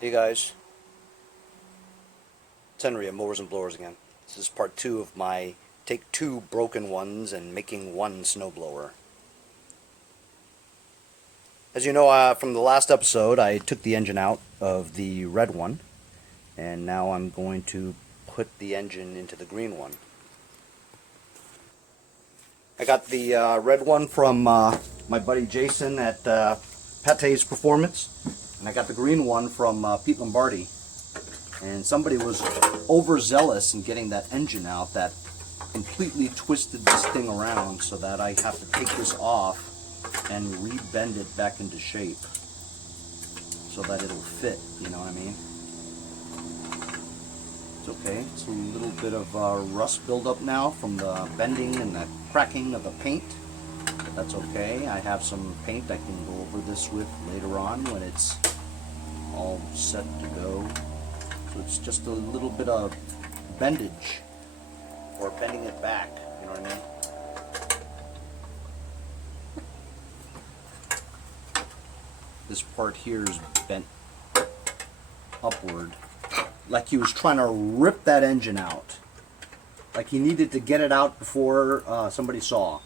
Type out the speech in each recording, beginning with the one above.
Hey guys, it's Henry at Mowers and Blowers again. This is part 2 of my take 2 broken ones and making one snowblower. As you know from the last episode, I took the engine out of the red one, and now I'm going to put the engine into the green one. I got the red one from my buddy Jason at Pate's Performance, and I got the green one from Pete Lombardi. And somebody was overzealous in getting that engine out that completely twisted this thing around so that I have to take this off and re-bend it back into shape so that it'll fit, you know what I mean? It's okay. It's a little bit of rust buildup now from the bending and the cracking of the paint, but that's okay. I have some paint I can go over this with later on when it's all set to go. So it's just a little bit of bendage, or bending it back, you know what I mean? This part here is bent upward, like he was trying to rip that engine out. Like he needed to get it out before somebody saw.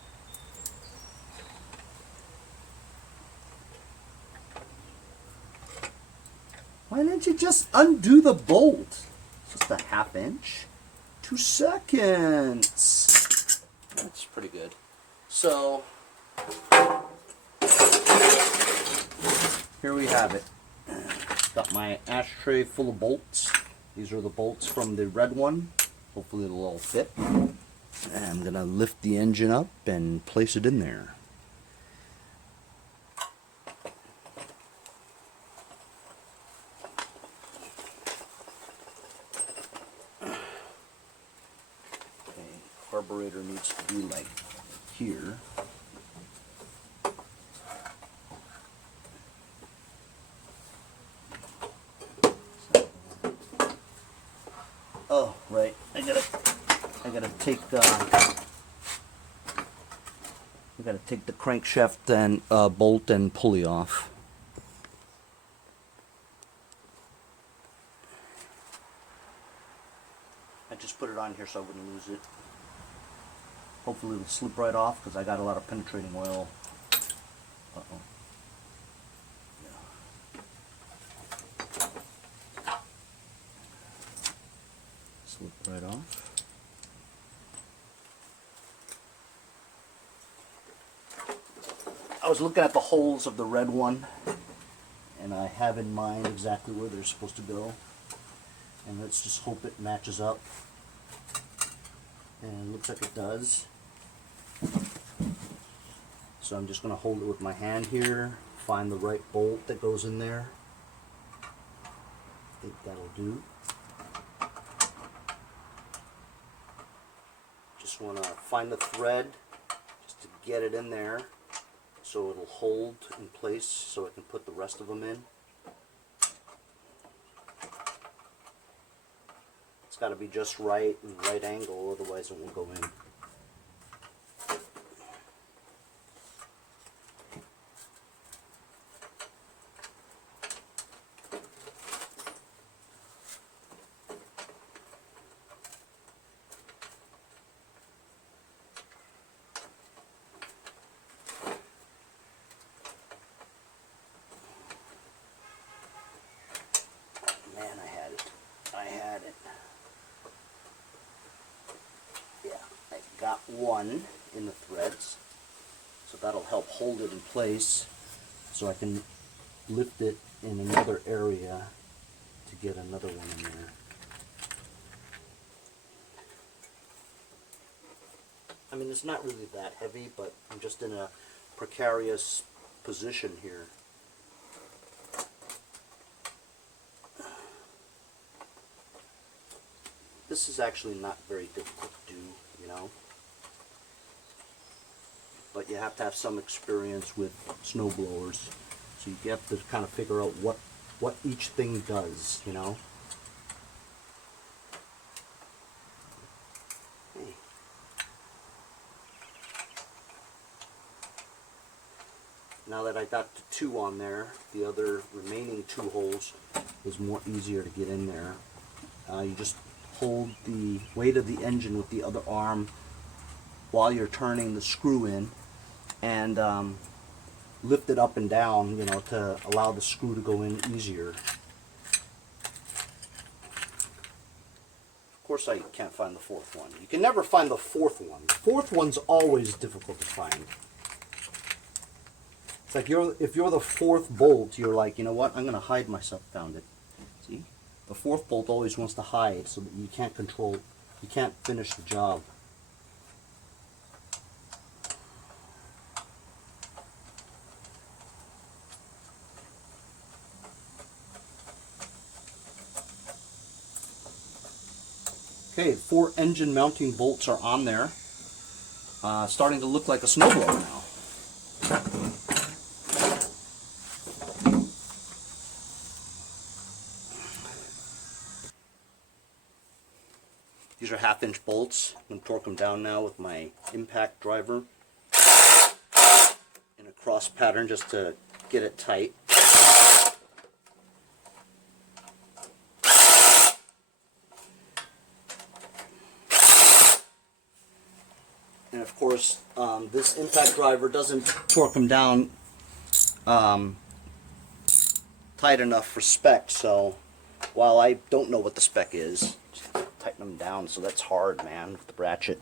Why didn't you just undo the bolt? Just a ½ inch. 2 seconds. That's pretty good. So, here we have it. Got my ashtray full of bolts. These are the bolts from the red one. Hopefully it'll all fit. And I'm going to lift the engine up and place it in there. Carburetor needs to be like here. Oh, right. I gotta take the crankshaft and bolt and pulley off. I just put it on here so I wouldn't lose it. Hopefully it'll slip right off because I got a lot of penetrating oil. Uh-oh. Yeah. Slip right off. I was looking at the holes of the red one, and I have in mind exactly where they're supposed to go. And let's just hope it matches up. And it looks like it does. So I'm just going to hold it with my hand here, find the right bolt that goes in there. I think that'll do. Just want to find the thread just to get it in there so it'll hold in place so I can put the rest of them in. It's got to be just right and right angle, otherwise it won't go in. Man, I had it. Yeah, I got one in the threads, so that'll help hold it in place so I can lift it in another area to get another one in there. I mean, it's not really that heavy, but I'm just in a precarious position here. This is actually not very difficult to do, you know. But you have to have some experience with snowblowers. So you have to kind of figure out what each thing does, you know. Now that I got the 2 on there, the other remaining 2 holes is more easier to get in there. You just hold the weight of the engine with the other arm while you're turning the screw in, and lift it up and down, you know, to allow the screw to go in easier. Of course, I can't find the 4th one. You can never find the 4th one. The 4th one's always difficult to find. It's like if you're the 4th bolt, you're like, you know what, I'm going to hide myself. Found it. See? The 4th bolt always wants to hide so that you can't control, you can't finish the job. Okay, 4 engine mounting bolts are on there. Starting to look like a snowblower now. These are 1/2-inch bolts. I'm going to torque them down now with my impact driver in a cross pattern just to get it tight. And of course, this impact driver doesn't torque them down tight enough for spec, so while I don't know what the spec is, tighten them down, so that's hard, man, with the ratchet.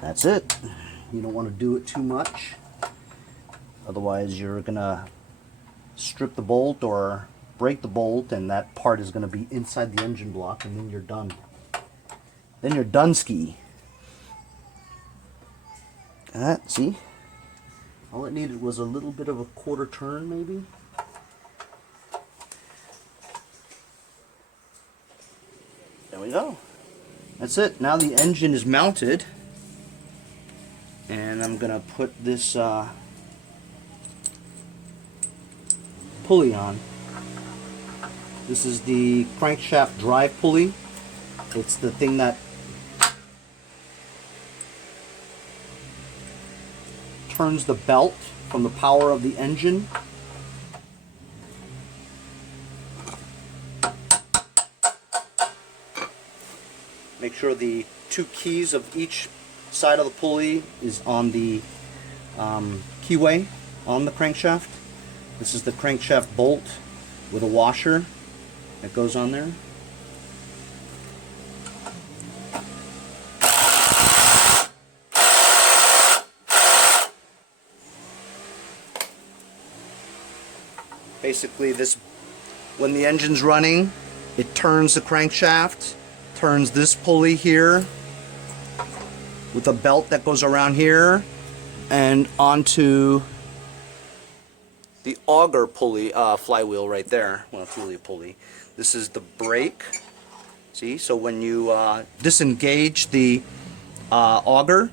That's it. You don't want to do it too much, otherwise you're gonna strip the bolt or break the bolt, and that part is gonna be inside the engine block, and then you're done. Then you're done ski. That, see? All it needed was a little bit of a 1/4 turn, maybe. There we go. That's it. Now the engine is mounted, and I'm gonna put this pulley on. This is the crankshaft drive pulley. It's the thing that turns the belt from the power of the engine. Make sure the 2 keys of each side of the pulley is on the keyway on the crankshaft. This is the crankshaft bolt with a washer that goes on there. Basically, this, when the engine's running, it turns the crankshaft, turns this pulley here with a belt that goes around here and onto the auger pulley, flywheel right there. Well, it's really a pulley. This is the brake. See, so when you disengage the auger,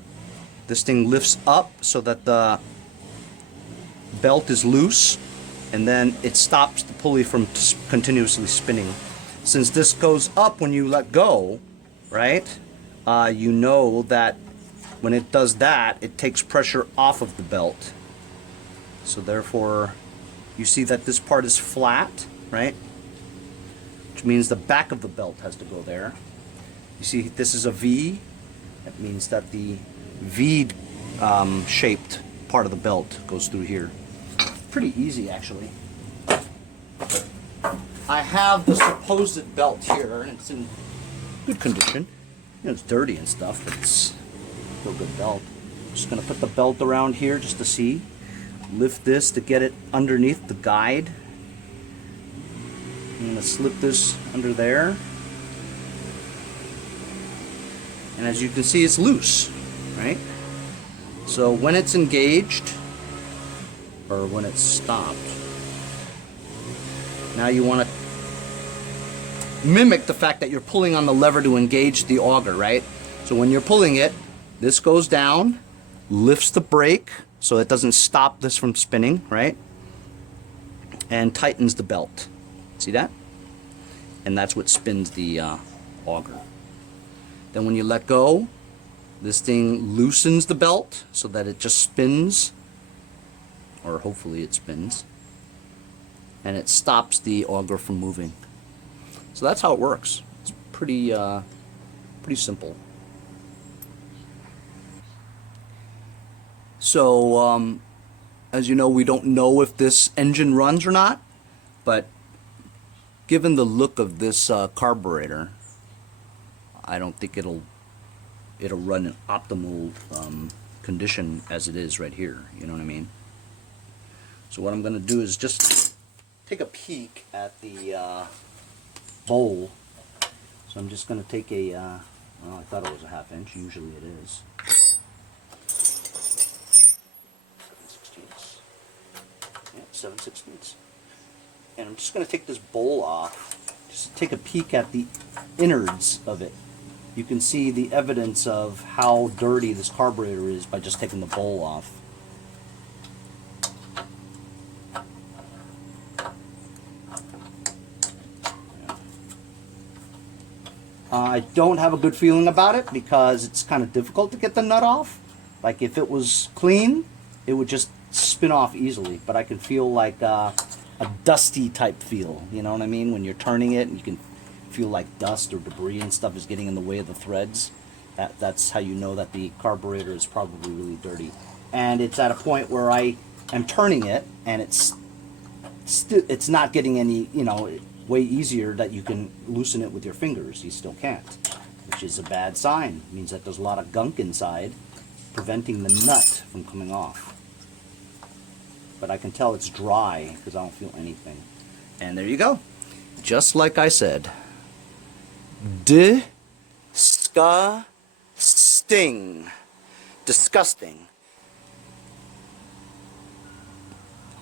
this thing lifts up so that the belt is loose, and then it stops the pulley from continuously spinning. Since this goes up when you let go, right, you know that when it does that, it takes pressure off of the belt. So therefore, you see that this part is flat, right, which means the back of the belt has to go there. You see this is a V. That means that the V shaped part of the belt goes through here. Pretty easy, actually. I have the supposed belt here, and it's in good condition. You know, it's dirty and stuff, but it's still a good belt. Just gonna put the belt around here just to see. Lift this to get it underneath the guide. I'm gonna slip this under there. And as you can see, it's loose, right? So when it's engaged, or when it's stopped, now you want to mimic the fact that you're pulling on the lever to engage the auger, right? So when you're pulling it, this goes down, lifts the brake so it doesn't stop this from spinning, right? And tightens the belt. See that? And that's what spins the auger. Then when you let go, This thing loosens the belt so that it just spins, or hopefully it spins, and it stops the auger from moving. So that's how it works. It's pretty simple. So as you know, we don't know if this engine runs or not, but given the look of this carburetor, I don't think it'll run in optimal condition as it is right here. You know what I mean? So what I'm going to do is just take a peek at the bowl. So I'm just going to take a, well, I thought it was a 1/2 inch. Usually it is. 7/16. Yeah, 7/16. And I'm just going to take this bowl off. Just take a peek at the innards of it. You can see the evidence of how dirty this carburetor is by just taking the bowl off. I don't have a good feeling about it because it's kind of difficult to get the nut off. Like if it was clean, it would just spin off easily, but I can feel like a dusty type feel, you know what I mean? When you're turning it, and you can feel like dust or debris and stuff is getting in the way of the threads. That's how you know that the carburetor is probably really dirty. And it's at a point where I am turning it, and it's not getting any, you know, way easier that you can loosen it with your fingers. You still can't, which is a bad sign. It means that there's a lot of gunk inside preventing the nut from coming off. But I can tell it's dry because I don't feel anything. And there you go. Just like I said. Disgusting. Disgusting.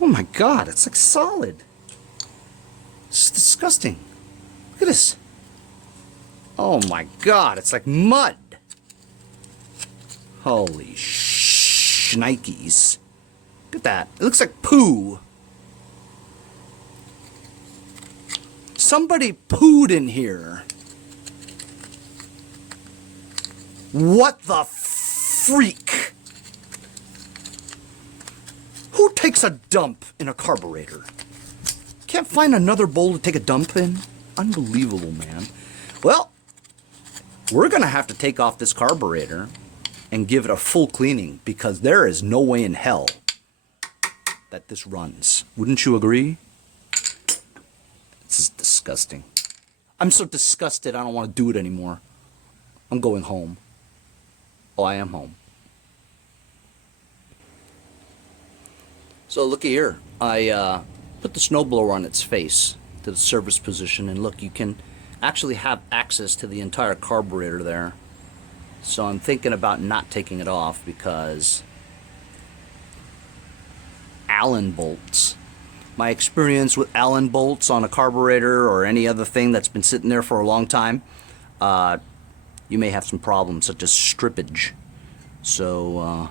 Oh my God, it's like solid. It's disgusting. Look at this. Oh my God, it's like mud. Holy shnikes. Look at that. It looks like poo. Somebody pooed in here. What the freak? Who takes a dump in a carburetor? Can't find another bowl to take a dump in? Unbelievable, man. Well, we're going to have to take off this carburetor and give it a full cleaning because there is no way in hell that this runs. Wouldn't you agree? This is disgusting. I'm so disgusted I don't want to do it anymore. I'm going home. Oh, I am home. So looky here. I put the snowblower on its face to the service position, and look, you can actually have access to the entire carburetor there. So I'm thinking about not taking it off because Allen bolts. My experience with Allen bolts on a carburetor or any other thing that's been sitting there for a long time, you may have some problems such as strippage. So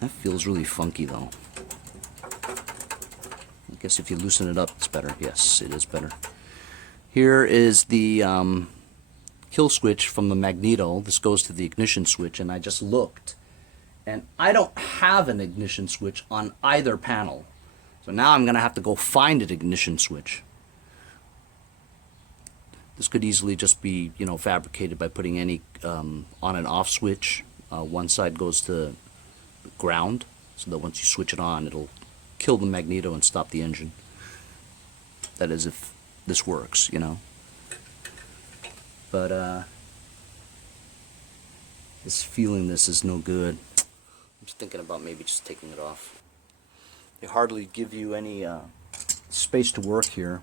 that feels really funky though. I guess if you loosen it up it's better. Yes, it is better. Here is the kill switch from the magneto. This goes to the ignition switch, and I just looked and I don't have an ignition switch on either panel. So now I'm gonna have to go find an ignition switch. This could easily just be, you know, fabricated by putting any on and off switch. One side goes to ground, so that once you switch it on, it'll kill the magneto and stop the engine. That is, if this works, you know. But this feeling, this is no good. I'm just thinking about maybe just taking it off. They hardly give you any space to work here.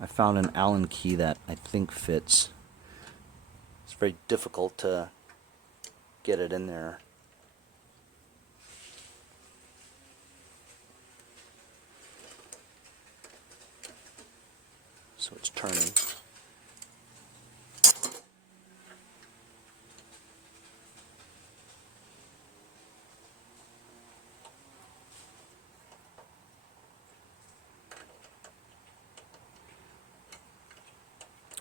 I found an Allen key that I think fits. It's very difficult to get it in there. So it's turning.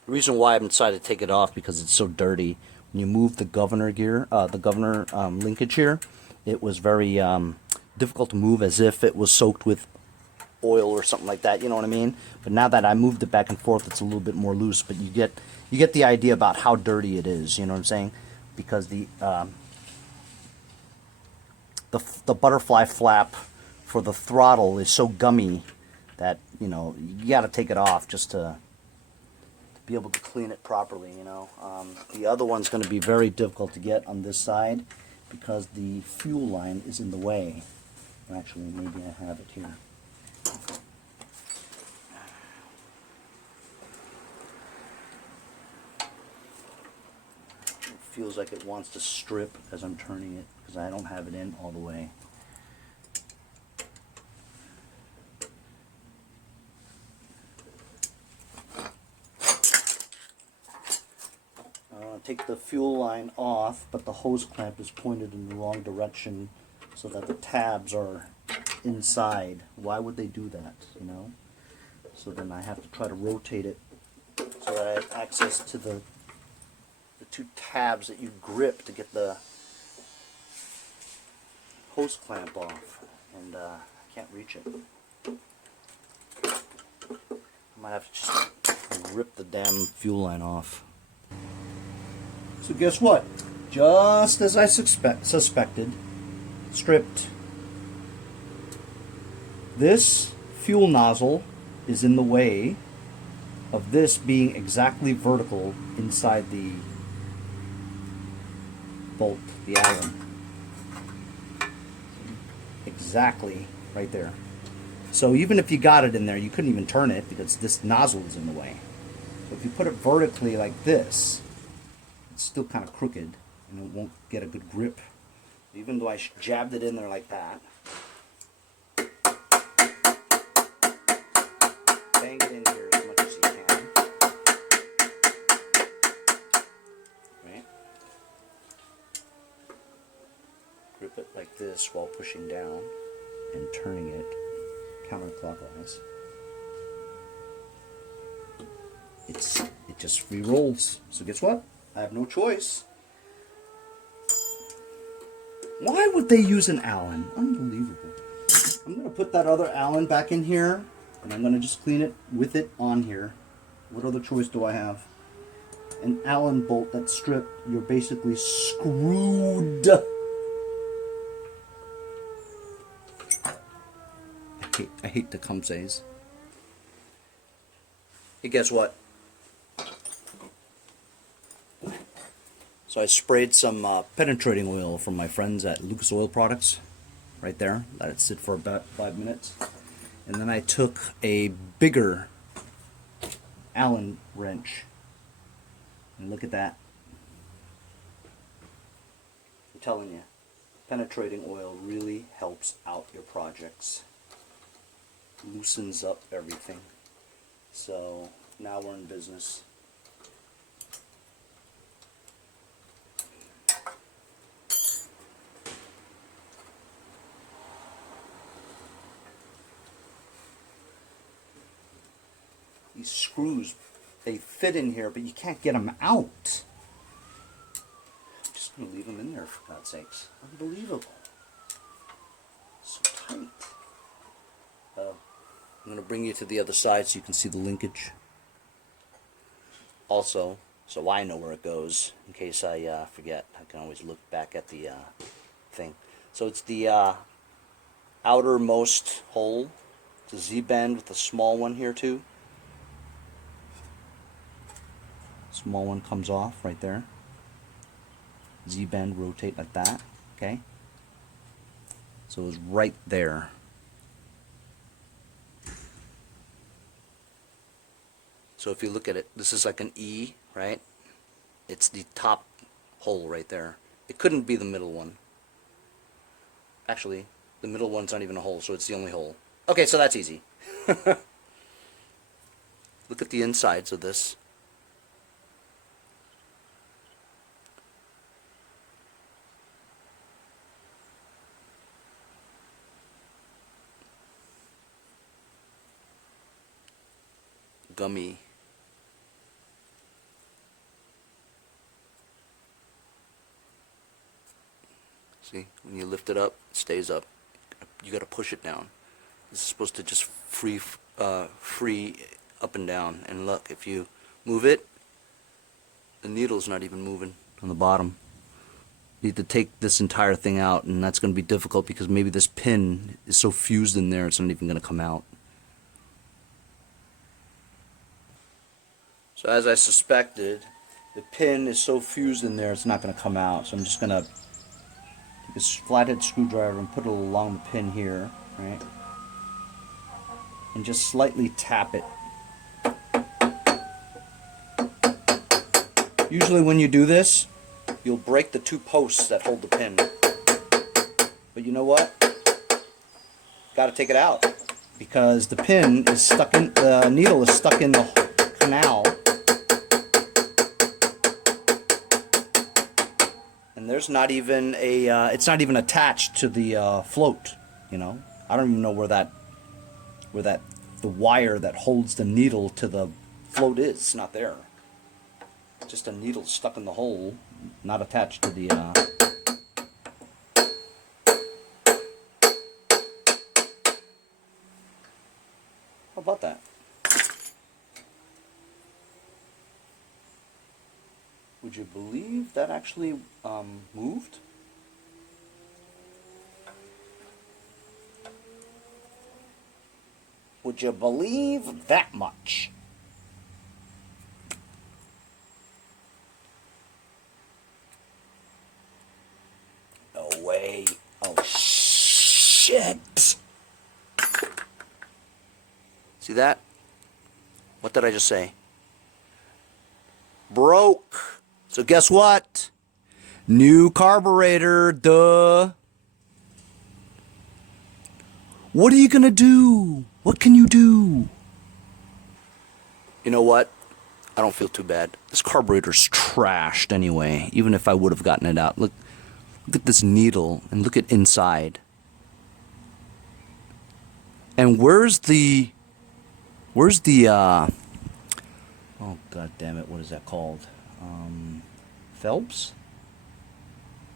The reason why I decided to take it off because it's so dirty. When you move the governor gear, the governor linkage here, it was very difficult to move, as if it was soaked with oil or something like that. You know what I mean? But now that I moved it back and forth, it's a little bit more loose. But you get the idea about how dirty it is. You know what I'm saying? Because the butterfly flap for the throttle is so gummy that, you know, you got to take it off just to be able to clean it properly. You know, the other one's going to be very difficult to get on this side because the fuel line is in the way. Actually, maybe I have it here. It feels like it wants to strip as I'm turning it because I don't have it in all the way. Take the fuel line off, but the hose clamp is pointed in the wrong direction so that the tabs are inside. Why would they do that, you know? So then I have to try to rotate it so that I have access to the two tabs that you grip to get the hose clamp off, and I can't reach it. I might have to just rip the damn fuel line off. So guess what? Just as I suspected, stripped. This fuel nozzle is in the way of this being exactly vertical inside the bolt, the Allen. Exactly right there. So even if you got it in there, you couldn't even turn it because this nozzle is in the way. So if you put it vertically like this, it's still kind of crooked and it won't get a good grip. Even though I jabbed it in there like that. Bang it in here as much as you can. Right? Grip it like this while pushing down and turning it counterclockwise. It just re-rolls. So guess what? I have no choice. Why would they use an Allen? Unbelievable. I'm going to put that other Allen back in here, and I'm going to just clean it with it on here. What other choice do I have? An Allen bolt that's stripped, you're basically screwed. I hate Tecumsehs. Hey, guess what? So I sprayed some penetrating oil from my friends at Lucas Oil Products, right there. Let it sit for about 5 minutes. And then I took a bigger Allen wrench. And look at that. I'm telling you, penetrating oil really helps out your projects. Loosens up everything. So now we're in business. These screws, they fit in here, but you can't get them out. I'm just going to leave them in there, for God's sakes. Unbelievable. So tight. I'm going to bring you to the other side so you can see the linkage. Also, so I know where it goes, in case I forget. I can always look back at the thing. So it's the outermost hole. It's a Z-bend with a small one here too. Small one comes off right there. Z-bend, rotate like that. Okay. So it's right there. So if you look at it, this is like an E, right? It's the top hole right there. It couldn't be the middle one. Actually, the middle one's not even a hole, so it's the only hole. Okay, so that's easy. Look at the insides of this. Gummy. See, when you lift it up, it stays up. You got to push it down. This is supposed to just free up and down. And look, if you move it, the needle's not even moving on the bottom. You need to take this entire thing out, and that's going to be difficult because maybe this pin is so fused in there it's not even going to come out. So as I suspected, the pin is so fused in there it's not going to come out. So I'm just going to take a flathead screwdriver and put it along the pin here, right? And just slightly tap it. Usually when you do this, you'll break the two posts that hold the pin. But you know what? Got to take it out because the pin is stuck in, the needle is stuck in the canal. And there's not even a, it's not even attached to the float, you know. I don't even know where the wire that holds the needle to the float is. It's not there. Just a needle stuck in the hole, not attached to the How about that? Would you believe that actually moved? Would you believe that much? No way. Oh, shit. See that? What did I just say? Broke. So guess what? New carburetor, duh. What are you gonna do? What can you do? You know what? I don't feel too bad. This carburetor's trashed anyway, even if I would have gotten it out. Look at this needle and look at inside. And where's the oh god damn it, what is that called? Phelps?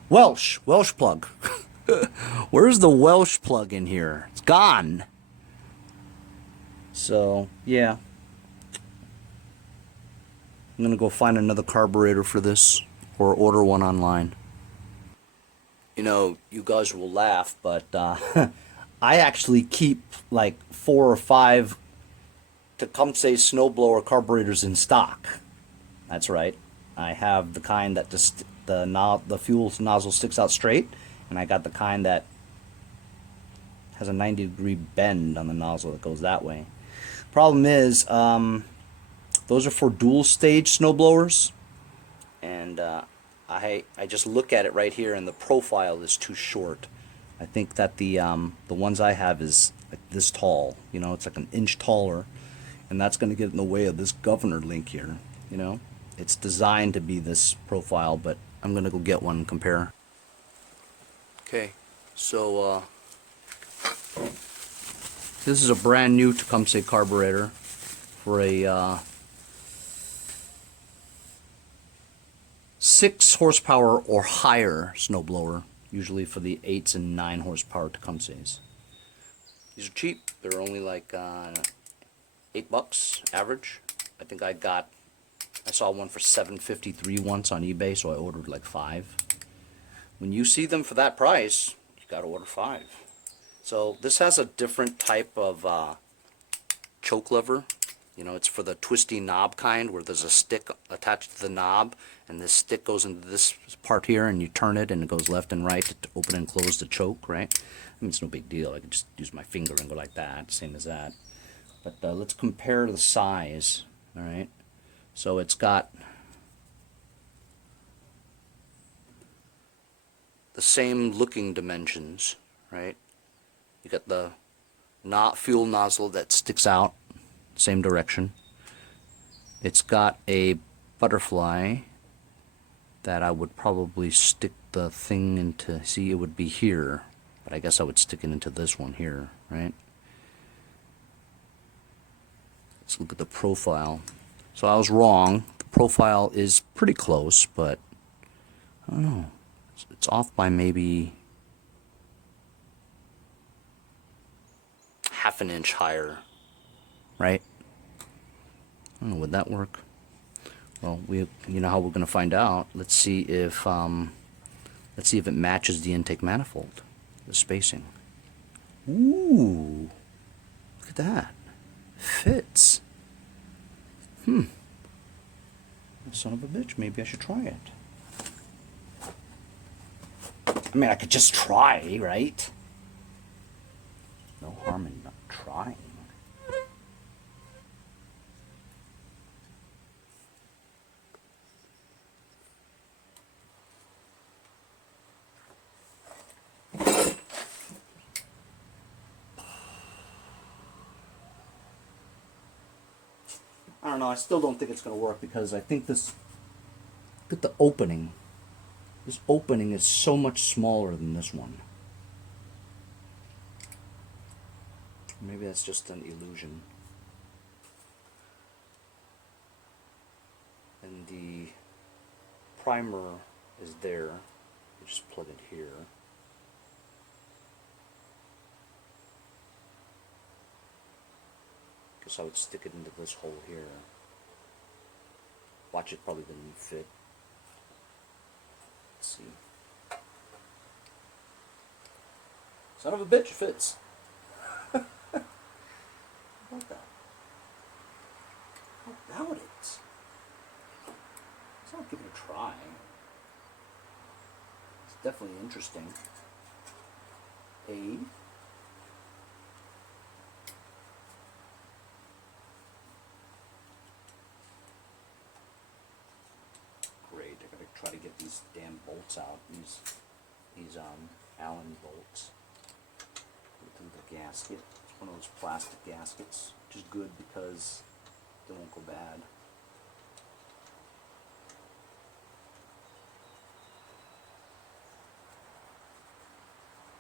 Welsh plug. Where's the Welsh plug in here? It's gone. So, yeah. I'm gonna go find another carburetor for this or order one online. You know, you guys will laugh, but I actually keep like 4 or 5 Tecumseh snowblower carburetors in stock. That's right. I have the kind that just the fuel nozzle sticks out straight, and I got the kind that has a 90-degree bend on the nozzle that goes that way. Problem is, those are for dual stage snowblowers, and I just look at it right here, and the profile is too short. I think that the ones I have is like this tall. You know, it's like an inch taller, and that's going to get in the way of this governor link here. You know, it's designed to be this profile, but I'm going to go get one and compare. Okay, so this is a brand new Tecumseh carburetor for a 6 horsepower or higher snowblower, usually for the 8s and 9 horsepower Tecumsehs. These are cheap. They're only like $8 average. I think I saw one for $7.53 once on eBay, so I ordered like 5. When you see them for that price, you gotta order 5. So this has a different type of choke lever. You know, it's for the twisty knob kind, where there's a stick attached to the knob, and this stick goes into this part here, and you turn it, and it goes left and right to open and close the choke, right? I mean, it's no big deal. I can just use my finger and go like that, same as that. But let's compare the size, all right? So it's got the same looking dimensions, right? You got the fuel nozzle that sticks out, same direction. It's got a butterfly that I would probably stick the thing into. See, it would be here, but I guess I would stick it into this one here, right? Let's look at the profile. So I was wrong. The profile is pretty close, but I don't know. It's off by maybe half an inch higher, right? I don't know, would that work? Well, you know how we're going to find out. Let's see if it matches the intake manifold, the spacing. Ooh, look at that. Fits. Son of a bitch, maybe I should try it. I mean, I could just try, right? No harm in not trying. I don't know, I still don't think it's going to work because I think this, look at the opening. This opening is so much smaller than this one. Maybe that's just an illusion. And the primer is there. You just plug it here. Guess I would stick it into this hole here. Watch, it probably didn't fit. Let's see. Son of a bitch, fits. How about that? How about it? Let's not give it a try. It's definitely interesting. Great, I gotta try to get these damn bolts out. These Allen bolts. Put it through the gasket. It's one of those plastic gaskets, which is good because they won't go bad.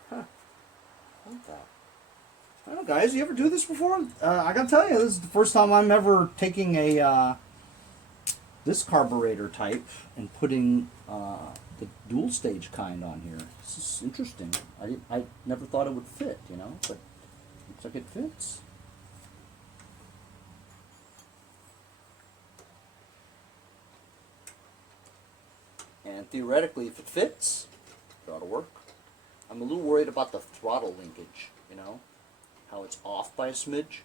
Huh. I like that. I don't know, guys, you ever do this before? I gotta tell you, this is the first time I'm ever taking a this carburetor type and putting the dual stage kind on here. This is interesting. I never thought it would fit, you know, but looks like it fits. And theoretically, if it fits, it ought to work. I'm a little worried about the throttle linkage, you know, how it's off by a smidge.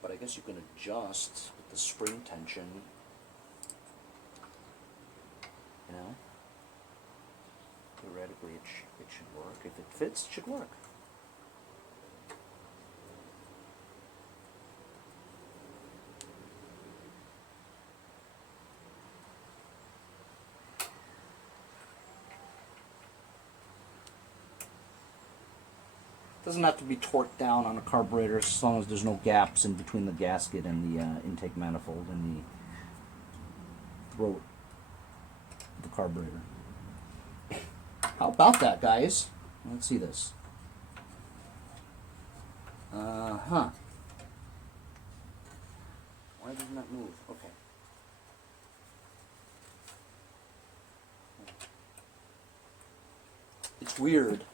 But I guess you can adjust with the spring tension, you know. Theoretically, it should work. If it fits, it should work. Doesn't have to be torqued down on a carburetor as long as there's no gaps in between the gasket and the intake manifold and the throat of the carburetor. How about that, guys? Let's see this. Why doesn't that move? Okay. It's weird.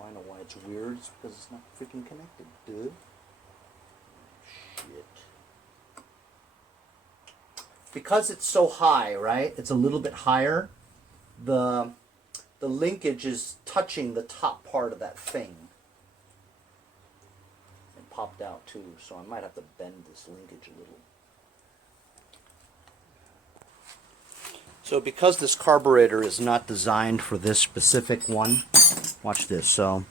I know why it's weird. It's because it's not freaking connected, dude. Shit. Because it's so high, right? It's a little bit higher. The linkage is touching the top part of that thing. It popped out too, so I might have to bend this linkage a little. So because this carburetor is not designed for this specific one, watch this. So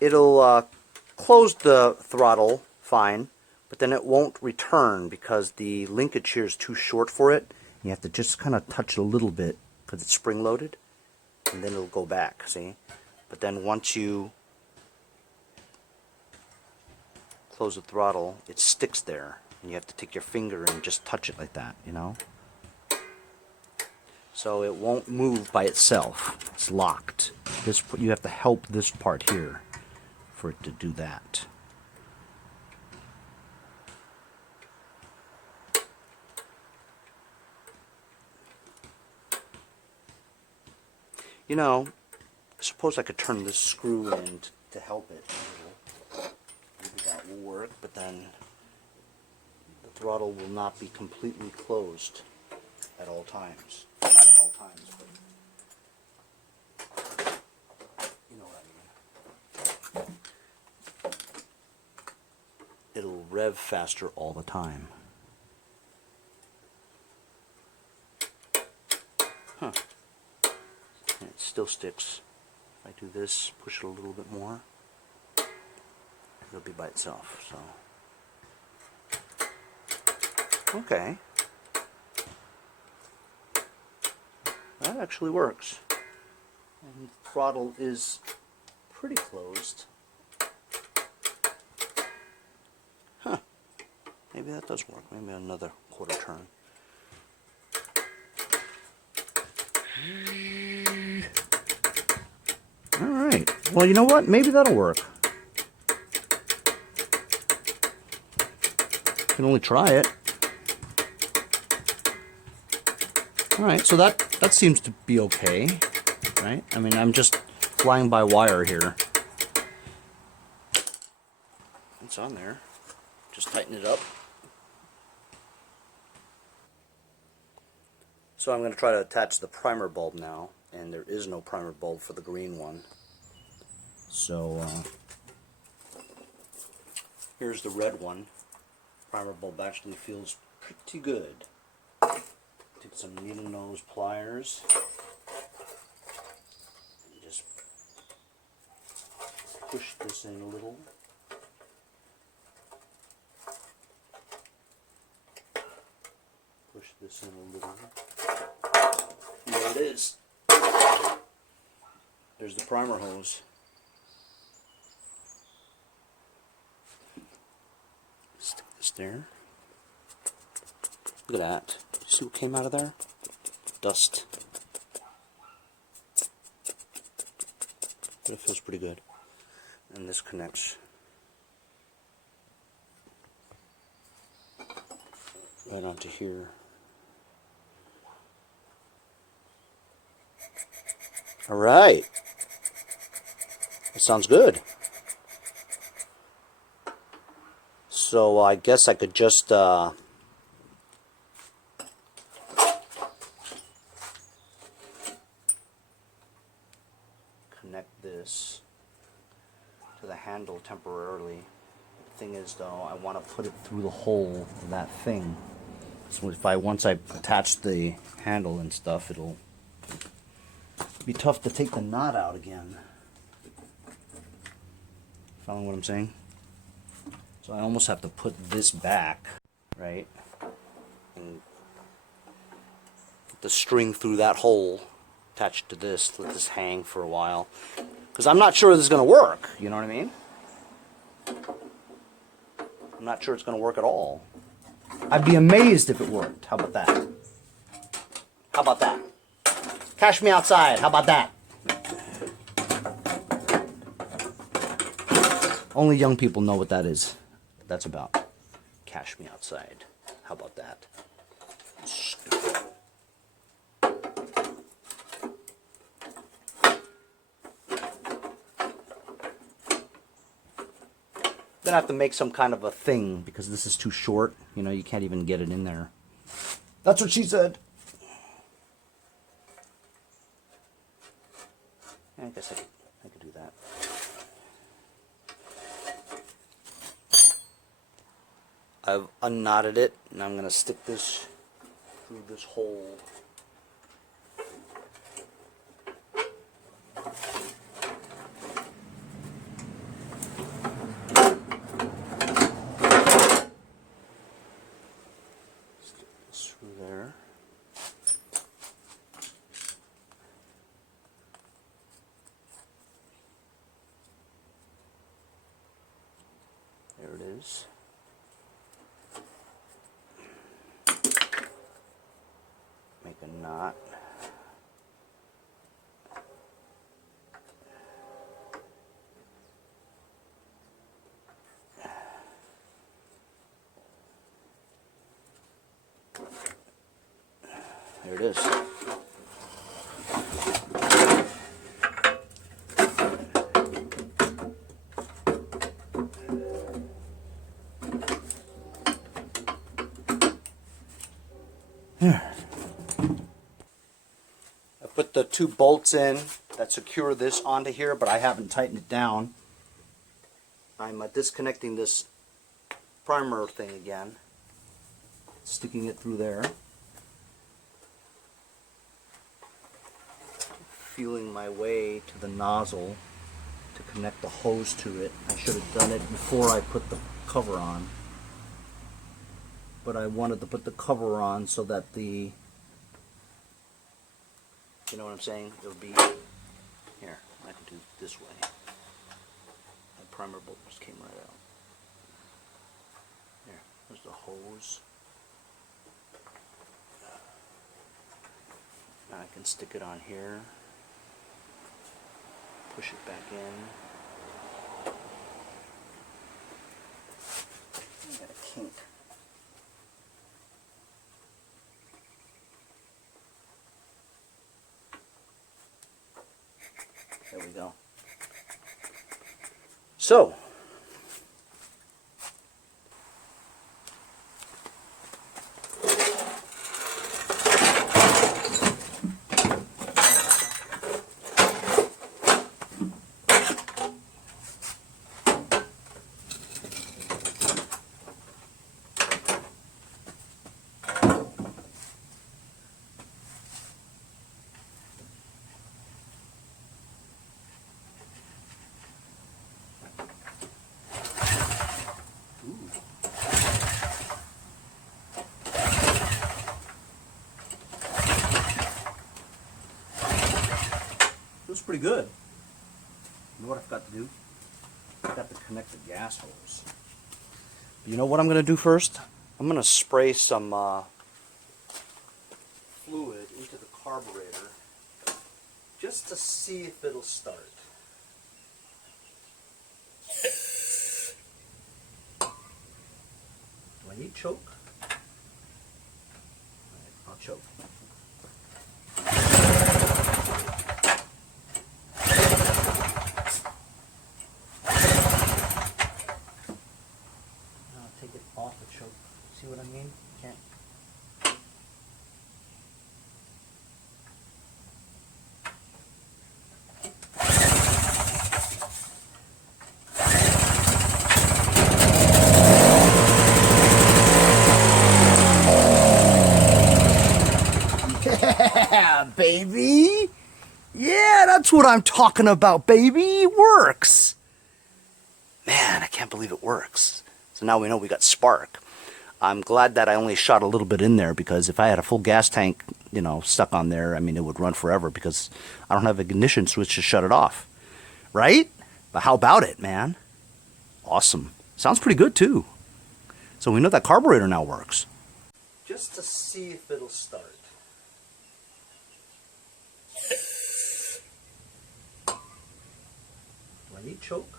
it'll close the throttle fine, but then it won't return because the linkage here is too short for it. You have to just kind of touch it a little bit because it's spring loaded, and then it'll go back, see? But then once you close the throttle, it sticks there. And you have to take your finger and just touch it like that, you know? So it won't move by itself. It's locked. You have to help this part here for it to do that. You know, I suppose I could turn this screw in to help it a little. Maybe that will work, but then the throttle will not be completely closed at all times. Not at all times, but you know what I mean. It'll rev faster all the time. Huh. And it still sticks. If I do this, push it a little bit more, it'll be by itself. So, okay. That actually works. And the throttle is pretty closed. Huh. Maybe that does work. Maybe another quarter turn. Alright. Well, you know what? Maybe that'll work. Can only try it. Alright, so that seems to be okay. Right? I mean, I'm just flying by wire here. It's on there. Just tighten it up. So I'm going to try to attach the primer bulb now, and there is no primer bulb for the green one. So here's the red one. Primer bulb actually feels pretty good. Take some needle nose pliers and just push this in a little. Push this in a little. And there it is. There's the primer hose. Stick this there. Look at that. See what came out of there? Dust. But it feels pretty good. And this connects right onto here. Alright. That sounds good. So I guess I could just connect this to the handle temporarily. The thing is though, I want to put it through the hole of that thing. So once I attach the handle and stuff, it'll be tough to take the knot out again. Following what I'm saying? So I almost have to put this back, right? And put the string through that hole, attached to this, let this hang for a while. Because I'm not sure this is going to work, you know what I mean? I'm not sure it's going to work at all. I'd be amazed if it worked. How about that? How about that? Cash me outside. How about that? Only young people know what that is. That's about. Cash me outside. How about that? Then I have to make some kind of a thing because this is too short. You know, you can't even get it in there. That's what she said. I guess I could do that. I've unknotted it, and I'm going to stick this through this hole. Stick this through there. There it is. Make a knot. There it is. the 2 bolts in that secure this onto here, but I haven't tightened it down. I'm disconnecting this primer thing again, sticking it through there, feeling my way to the nozzle to connect the hose to it. I should have done it before I put the cover on, but I wanted to put the cover on so that the, you know what I'm saying, it would be, here, I can do it this way. The primer bolt just came right out. There, there's the hose. Now I can stick it on here, push it back in. I got a kink. There we go. So, feels pretty good. You know what I forgot to do? I forgot to connect the gas hose. You know what I'm going to do first? I'm going to spray some fluid into the carburetor just to see if it'll start. Do I need choke? Alright, I'll choke. Take it off the choke. See what I mean? Can't. Yeah, baby! Yeah, that's what I'm talking about, baby! It works! Man, I can't believe it works. So now we know we got spark. I'm glad that I only shot a little bit in there, because if I had a full gas tank, you know, stuck on there, I mean, it would run forever because I don't have an ignition switch to shut it off. Right? But how about it, man? Awesome. Sounds pretty good, too. So we know that carburetor now works. Just to see if it'll start. Do I need choke?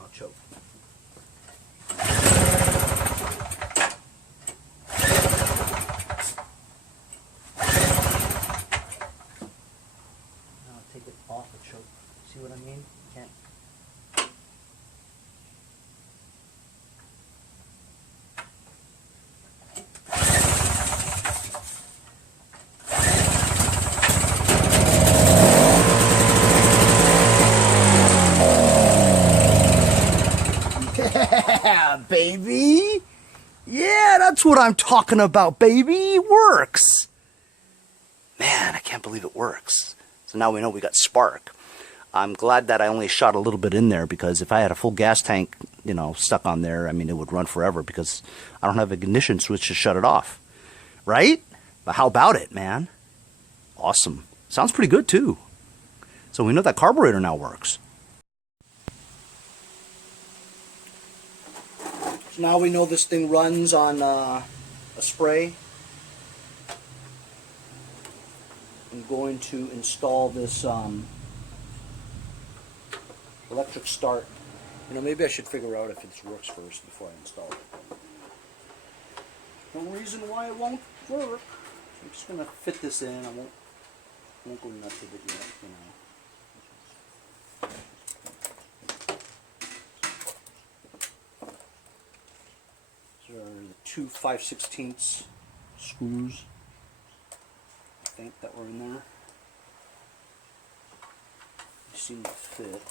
I'll choke. Now take it off the choke. See what I mean? Can't. Yeah, baby! Yeah, that's what I'm talking about, baby! It works! Man, I can't believe it works. So now we know we got spark. I'm glad that I only shot a little bit in there, because if I had a full gas tank, you know, stuck on there, I mean, it would run forever because I don't have an ignition switch to shut it off. Right? But how about it, man? Awesome. Sounds pretty good, too. So we know that carburetor now works. So now we know this thing runs on a spray. I'm going to install this electric start. You know, maybe I should figure out if this works first before I install it. No reason why it won't work. I'm just going to fit this in. I won't go nuts with it yet, you know. These are the two 5/16 screws. think that were in there. They seem to fit.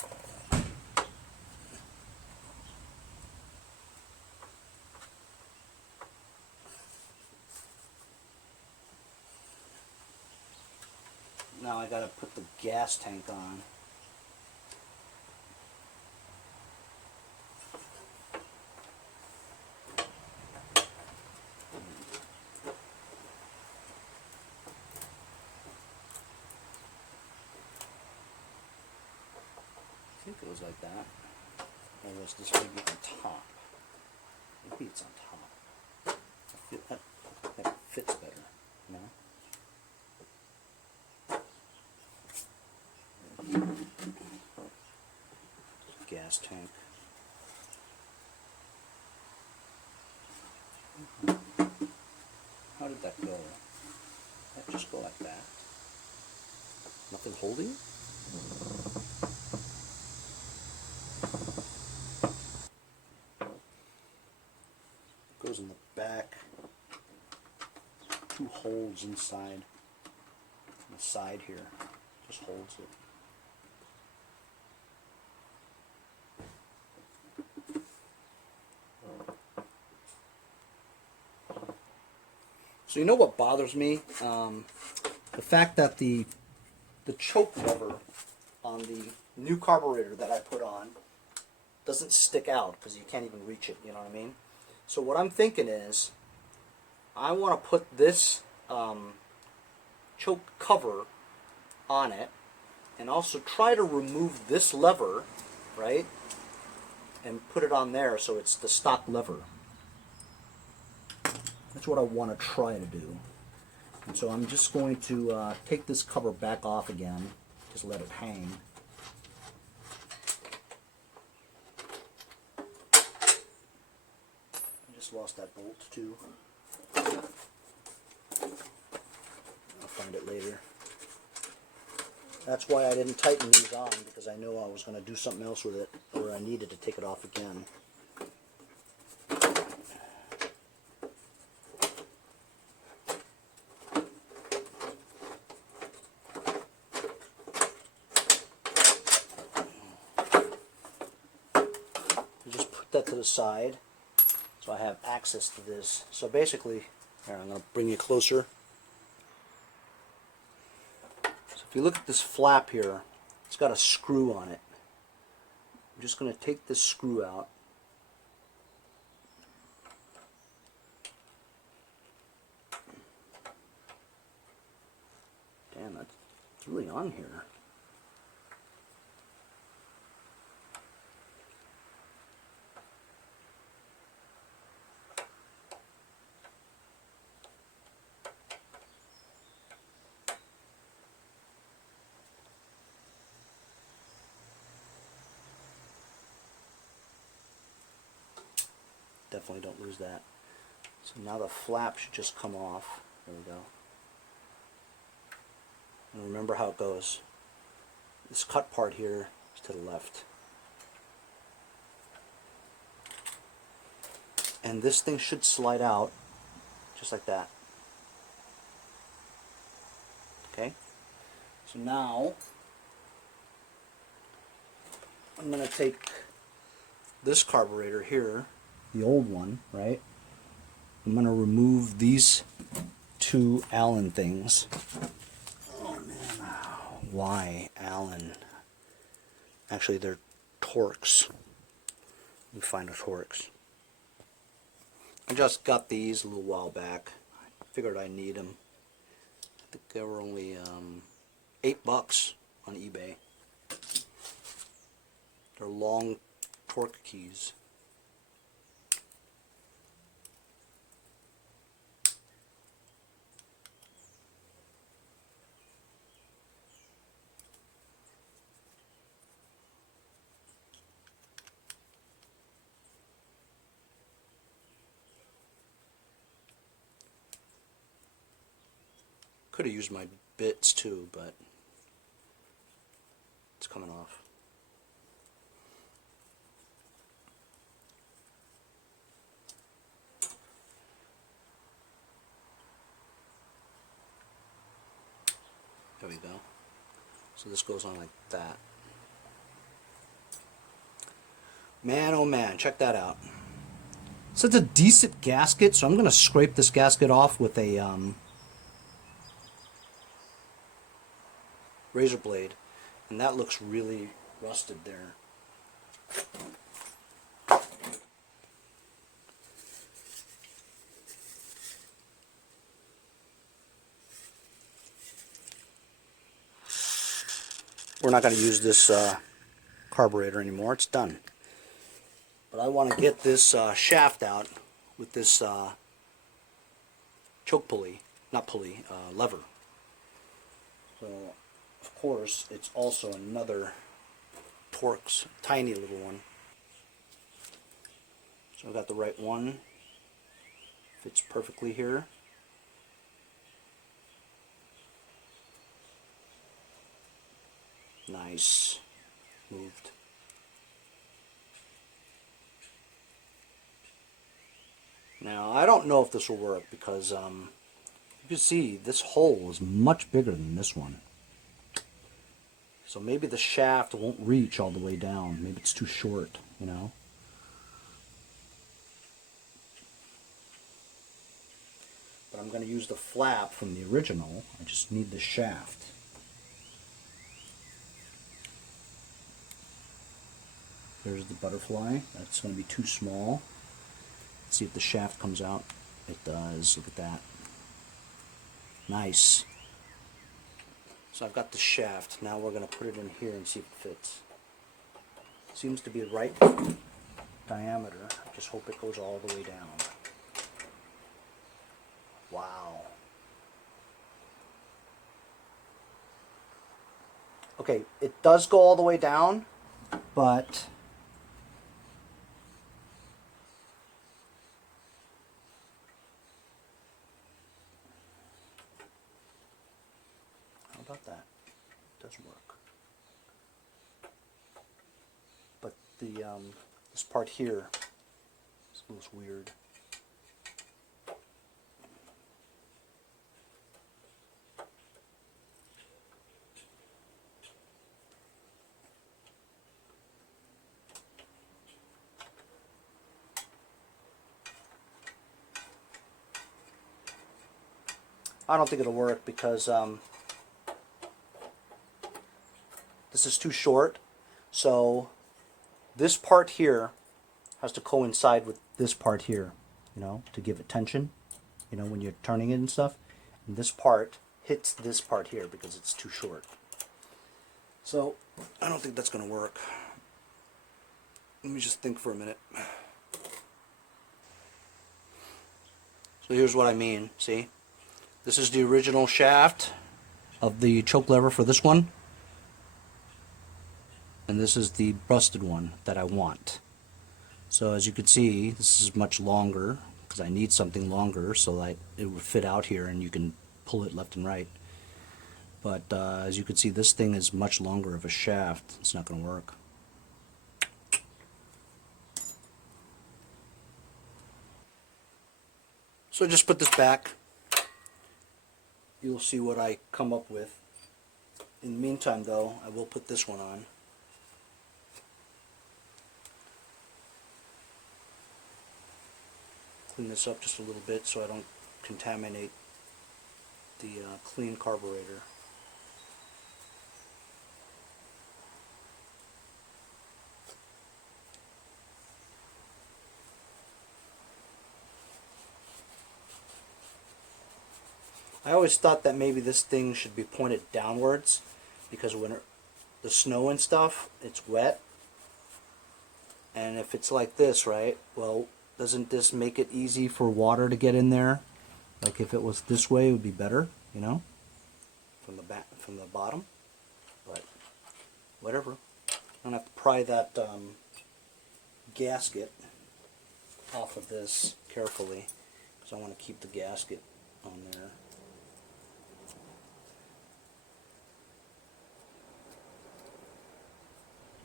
Now I gotta put the gas tank on. I think it was like that. Or was this maybe on top? Maybe it's on top. That fits better, you know? Gas tank. How did that go? That just go like that? Nothing holding? Goes in the back. 2 holes inside. On the side here. Just holds it. So you know what bothers me? The fact that the choke lever on the new carburetor that I put on doesn't stick out because you can't even reach it, you know what I mean? So what I'm thinking is I want to put this choke cover on it and also try to remove this lever, right, and put it on there so it's the stock lever. That's what I want to try to do. And so I'm just going to take this cover back off again, just let it hang. I just lost that bolt too. I'll find it later. That's why I didn't tighten these on, because I know I was going to do something else with it, or I needed to take it off again. That to the side so I have access to this. So basically, here, I'm going to bring you closer. So if you look at this flap here, it's got a screw on it. I'm just going to take this screw out. Damn, it's really on here. Definitely don't lose that. So now the flap should just come off. There we go. And remember how it goes. This cut part here is to the left. And this thing should slide out just like that. Okay? So now I'm going to take this carburetor here, the old one, right? I'm going to remove these 2 Allen things. Oh man, why Allen? Actually, they're Torx. Let me find a Torx. I just got these a little while back. I figured I need them. I think they were only $8 on eBay. They're long torque keys. Could have used my bits too, but it's coming off. we go. So this goes on like that. Man, oh man, check that out. So it's a decent gasket, so I'm going to scrape this gasket off with a razor blade, and that looks really rusted there. We're not going to use this carburetor anymore. It's done. But I want to get this shaft out with this choke pulley, not pulley, lever. So, of course, it's also another Torx, tiny little one. So I got the right one. Fits perfectly here. Nice. Moved. Now, I don't know if this will work because you can see this hole is much bigger than this one. So maybe the shaft won't reach all the way down. Maybe it's too short, you know. But I'm going to use the flap from the original. I just need the shaft. There's the butterfly. That's going to be too small. Let's see if the shaft comes out. It does. Look at that. Nice. So I've got the shaft. Now we're going to put it in here and see if it fits. Seems to be the right diameter. I just hope it goes all the way down. Wow. Okay, it does go all the way down, but how about that? It does work. But the this part here feels weird. I don't think it'll work because this is too short. So this part here has to coincide with this part here, you know, to give it tension, you know, when you're turning it and stuff. And this part hits this part here because it's too short. So I don't think that's going to work. Let me just think for a minute. So here's what I mean, see? This is the original shaft of the choke lever for this one. And this is the busted one that I want. So as you can see, this is much longer because I need something longer so that it would fit out here and you can pull it left and right. But as you can see, this thing is much longer of a shaft. It's not going to work. So just put this back. You'll see what I come up with. In the meantime though, I will put this one on. Clean this up just a little bit so I don't contaminate the clean carburetor. I always thought that maybe this thing should be pointed downwards because when the snow and stuff, it's wet. And if it's like this, right, well, doesn't this make it easy for water to get in there? Like if it was this way, it would be better, you know, from the back, from the bottom. But whatever. I'm gonna have to pry that gasket off of this carefully because I want to keep the gasket on there.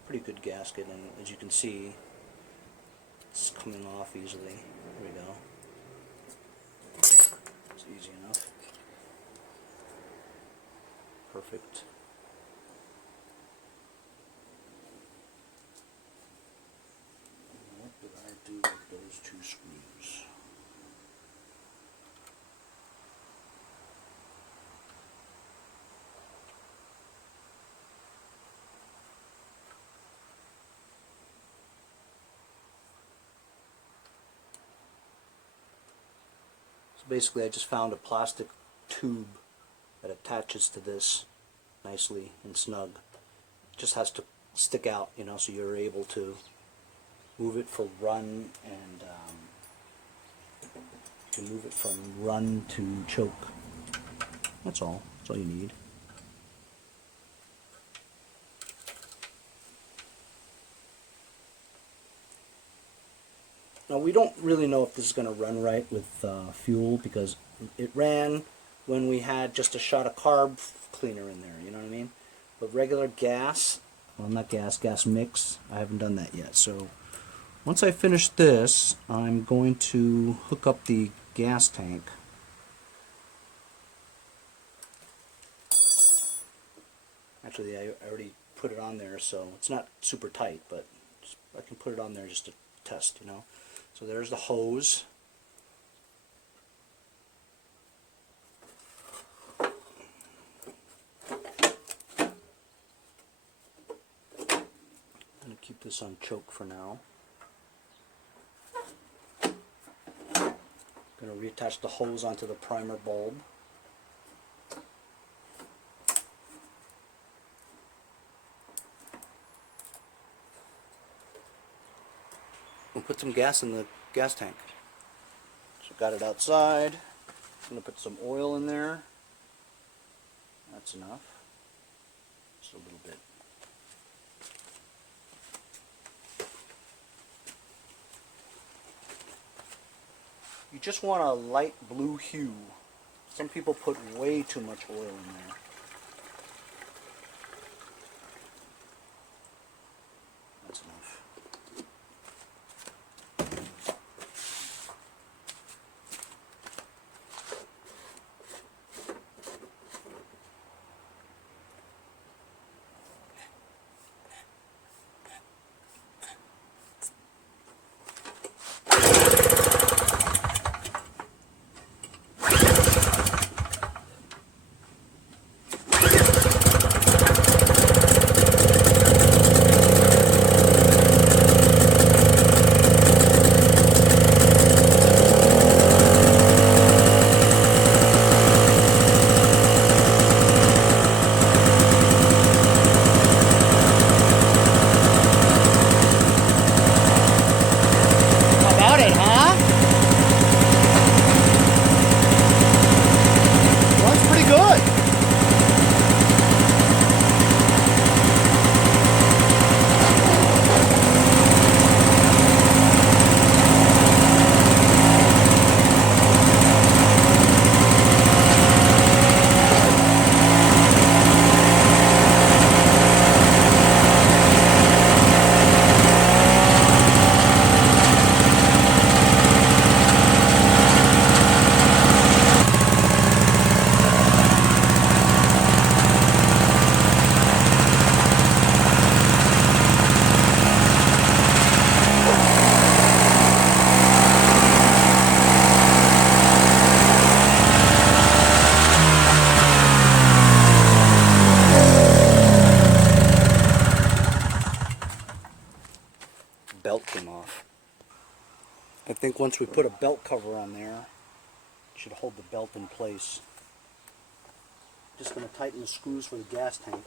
Pretty good gasket, and as you can see, it's coming off easily. There we go. It's easy enough. Perfect. perfect. What did I do with those two screws? So basically I just found a plastic tube that attaches to this nicely and snug. It just has to stick out, you know, so you're able to move it for run, and you can move it from run to choke. That's all. That's all you need. Now we don't really know if this is going to run right with fuel, because it ran when we had just a shot of carb cleaner in there, you know what I mean? But regular gas, well, not gas, gas mix, I haven't done that yet. So once I finish this, I'm going to hook up the gas tank. Actually, I already put it on there, so it's not super tight, but I can put it on there just to test, you know. So there's the hose. I'm going to keep this on choke for now. Going to reattach the hose onto the primer bulb. We'll put some gas in the gas tank. So got it outside. I'm going to put some oil in there. That's enough. Just a little bit. You just want a light blue hue. Some people put way too much oil in there. That's enough. I think once we put a belt cover on there, it should hold the belt in place. Just going to tighten the screws for the gas tank.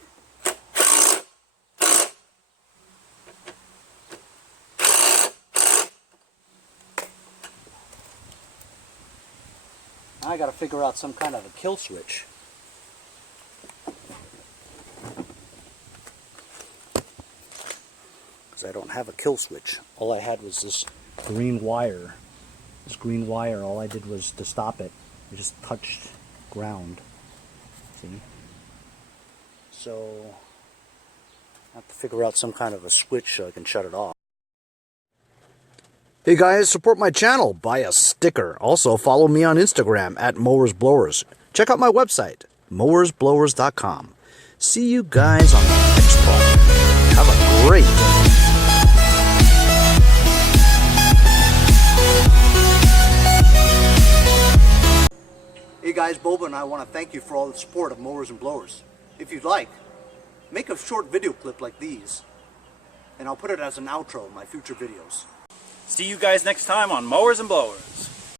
I got to figure out some kind of a kill switch. Because I don't have a kill switch. All I had was this green wire. This green wire, all I did was to stop it. It just touched ground. See? So I have to figure out some kind of a switch so I can shut it off. Hey guys, support my channel. Buy a sticker. Also follow me on Instagram at Mowers Blowers. Check out my website, mowersblowers.com. See you guys on the next project. Have a great day. Hey guys, Boba and I want to thank you for all the support of Mowers and Blowers. If you'd like, make a short video clip like these, and I'll put it as an outro in my future videos. See you guys next time on Mowers and Blowers.